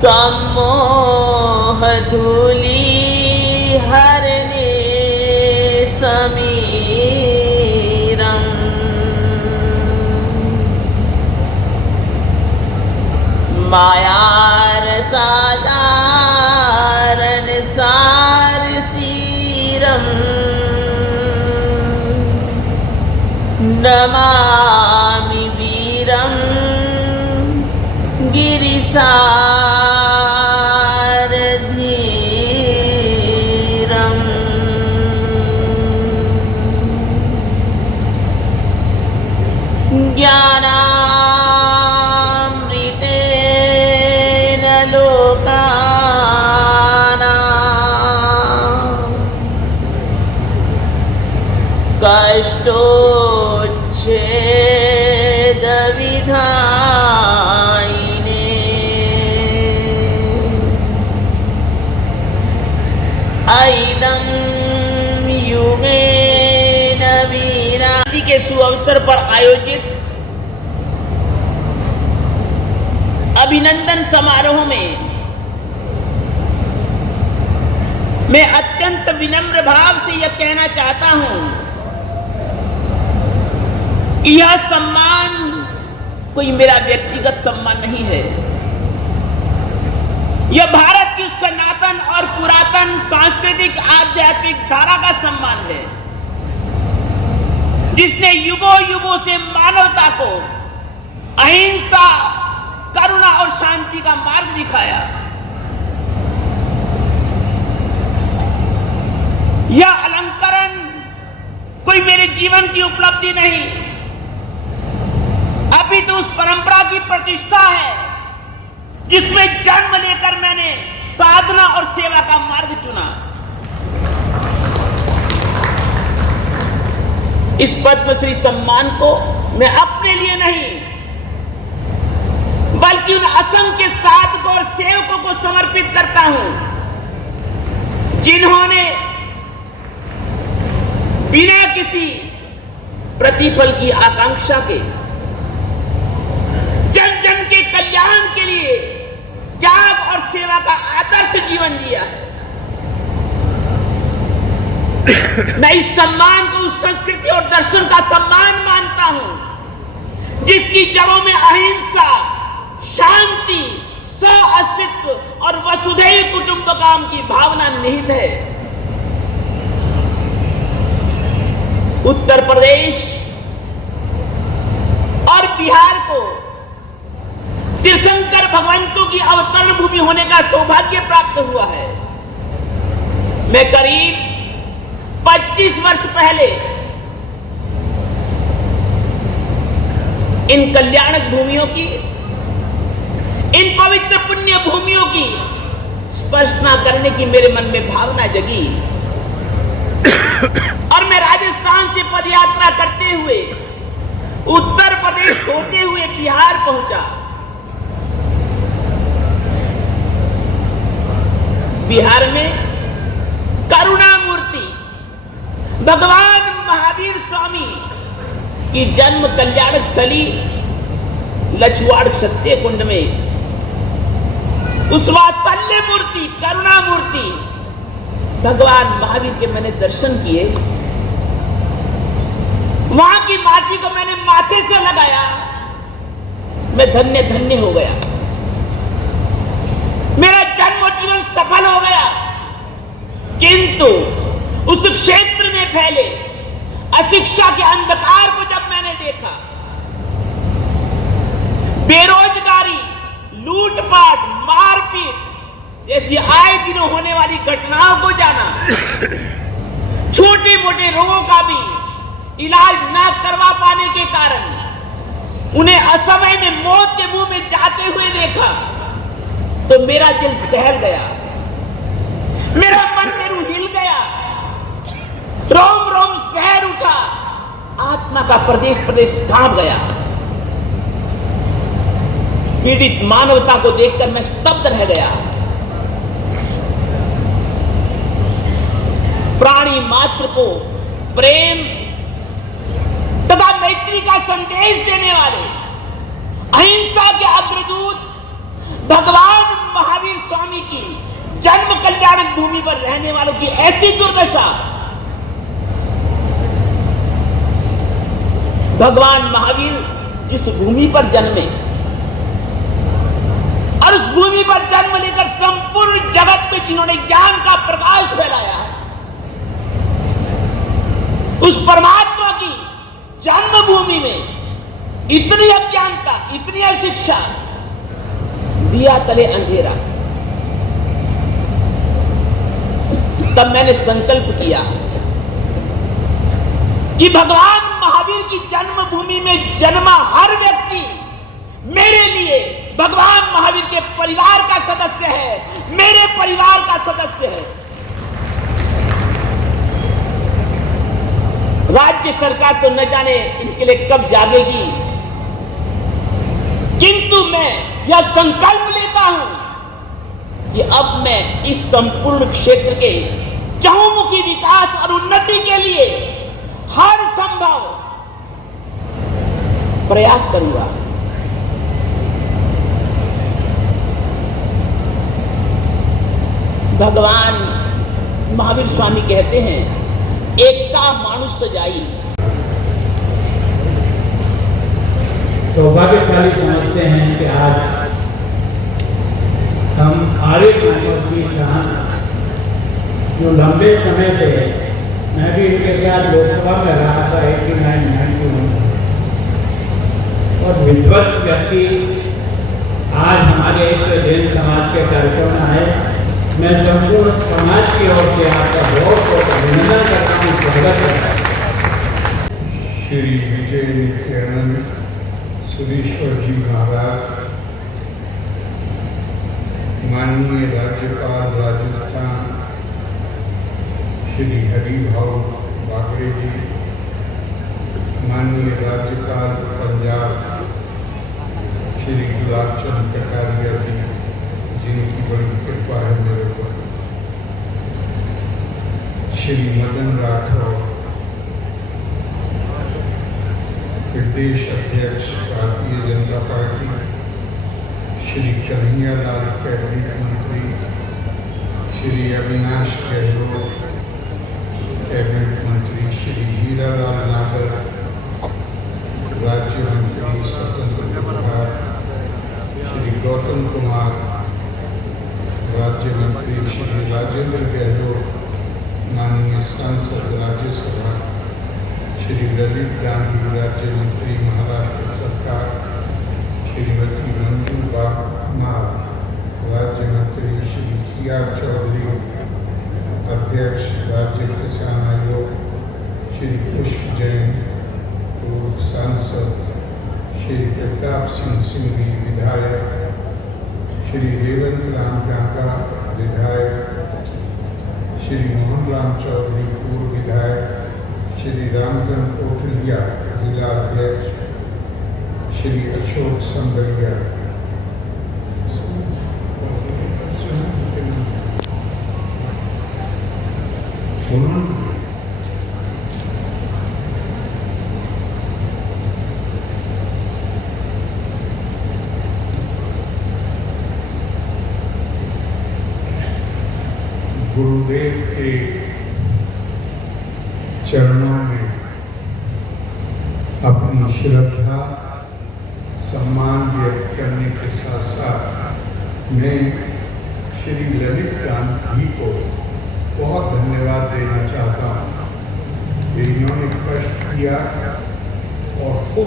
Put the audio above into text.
सम्मोह धूलि हरणे समीरम् मायारसादारण सारसीरम् नमामि वीरं गिरिसारधीरम् ज्ञानामृतेन लोकानां कष्टोच्छेदविधायिने ऐदं युगेन वीरा के सुअवसर पर आयोजित अभिनंदन समारोह में मैं अत्यंत विनम्र भाव से यह कहना चाहता हूं कि यह सम्मान कोई मेरा व्यक्तिगत सम्मान नहीं है। यह भारत की सनातन और पुरातन सांस्कृतिक आध्यात्मिक धारा का सम्मान है, जिसने युगों युगों से मानवता को अहिंसा, करुणा और शांति का मार्ग दिखाया। यह अलंकरण कोई मेरे जीवन की उपलब्धि नहीं, अभी तो उस परंपरा की प्रतिष्ठा है जिसमें जन्म लेकर मैंने साधना और सेवा का मार्ग चुना। इस पद्मश्री सम्मान को मैं अपने लिए नहीं बल्कि उन असंख्य साधकों और सेवकों को समर्पित करता हूं जिन्होंने बिना किसी प्रतिफल की आकांक्षा के जन जन के कल्याण के लिए त्याग और सेवा का आदर्श जीवन जिया है। मैं इस सम्मान को उस संस्कृति और दर्शन का सम्मान मानता हूं जिसकी जड़ों में अहिंसा, शांति, सह-अस्तित्व और वसुधैव कुटुंबकम की भावना निहित है। उत्तर प्रदेश और बिहार को तीर्थंकर भगवंतों की अवतरण भूमि होने का सौभाग्य प्राप्त हुआ है। मैं करीब 25 वर्ष पहले इन कल्याणक भूमियों की, इन पवित्र पुण्य भूमियों की स्पर्शना करने की मेरे मन में भावना जगी और मैं राजस्थान से पदयात्रा करते हुए उत्तर प्रदेश होते हुए बिहार पहुंचा। बिहार में करुणा मूर्ति भगवान महावीर स्वामी की जन्म कल्याणक स्थली लछवाड़ सत्य कुंड में उस वात्सल्य मूर्ति, करुणा मूर्ति भगवान महावीर के मैंने दर्शन किए। वहां की माटी को मैंने माथे से लगाया, मैं धन्य धन्य हो गया। मेरा जन्म और जीवन सफल हो गया। किंतु उस क्षेत्र में फैले अशिक्षा के अंधकार को जब मैंने देखा, बेरोजगारी, लूटपाट, मारपीट जैसी आए दिनों होने वाली घटनाओं को जाना, छोटे मोटे रोगों का भी इलाज न करवा पाने के कारण उन्हें असमय में मौत के मुंह में जाते हुए देखा तो मेरा दिल दहल गया, मेरा मन मेरू हिल गया, रोम रोम शहर उठा, आत्मा का प्रदेश प्रदेश कांप गया। पीड़ित मानवता को देखकर मैं स्तब्ध रह गया। प्राणी मात्र को प्रेम तथा मैत्री का संदेश देने वाले अहिंसा के अग्रदूत भगवान कल्याणक भूमि पर रहने वालों की ऐसी दुर्दशा। भगवान महावीर जिस भूमि पर जन्मे और उस भूमि पर जन्म लेकर संपूर्ण जगत में जिन्होंने ज्ञान का प्रकाश फैलाया है, उस परमात्मा की जन्मभूमि में इतनी अज्ञानता, इतनी अशिक्षा, दिया तले अंधेरा। तब मैंने संकल्प किया कि भगवान महावीर की जन्मभूमि में जन्मा हर व्यक्ति मेरे लिए भगवान महावीर के परिवार का सदस्य है, मेरे परिवार का सदस्य है। राज्य सरकार तो न जाने इनके लिए कब जागेगी, किंतु मैं यह संकल्प लेता हूं कि अब मैं इस संपूर्ण क्षेत्र के चहुमुखी विकास और उन्नति के लिए हर संभव प्रयास करूंगा। भगवान महावीर स्वामी कहते हैं, एकता मानुष्य जाई। सौभाग्यशाली समझते हैं कि आज हम आर्य समाज की जहाँ जो लंबे समय से, मैं भी इनके साथ लोकसभा में रहा था 89-91, और विद्वत व्यक्ति आज हमारे इस जैन समाज के कार्यक्रम में आए। मैं संपूर्ण समाज की ओर से आपका बहुत बहुत अभिनंदन करता हूँ, स्वागत करता हूँ। श्री विजय नित्यानंद सुरेश्वर जी महाराज, माननीय राज्यपाल राजस्थान श्री हरिभाऊ बागड़े जी, माननीय राज्यपाल पंजाब श्री गुलाब चंद कटारिया जी, जिनकी बड़ी कृपा है मेरे पर, श्री मदन राठौर प्रदेश अध्यक्ष भारतीय जनता पार्टी, श्री कन्हैया लाल कैबिनेट मंत्री, श्री अविनाश गहलोत कैबिनेट मंत्री, श्री हीरालाल नागर राज्य मंत्री स्वतंत्र प्रभार, श्री गौतम कुमार राज्य मंत्री, श्री राजेंद्र गहलोत माननीय सांसद राज्यसभा, श्री ललित गांधी राज्य मंत्री महाराष्ट्र सरकार, श्रीमती मंजू बाग राज्य मंत्री, श्री सी.आर. चौधरी अध्यक्ष राज्य किसान आयोग, श्री पुष्प जैन पूर्व सांसद, श्री प्रताप सिंह सिंघवी विधायक, श्री रेवंत राम डांगा विधायक, श्री मोहन राम चौधरी पूर्व विधायक, श्री रामचंद्र कोटलिया जिला अध्यक्ष, श्री अशोक संगरिया, गुरुदेव के चरणों में अपनी श्रद्धा सम्मान व्यक्त करने के साथ साथ मैं श्री ललित गांधी को बहुत धन्यवाद देना चाहता हूँ। इन्होंने कष्ट किया और खूब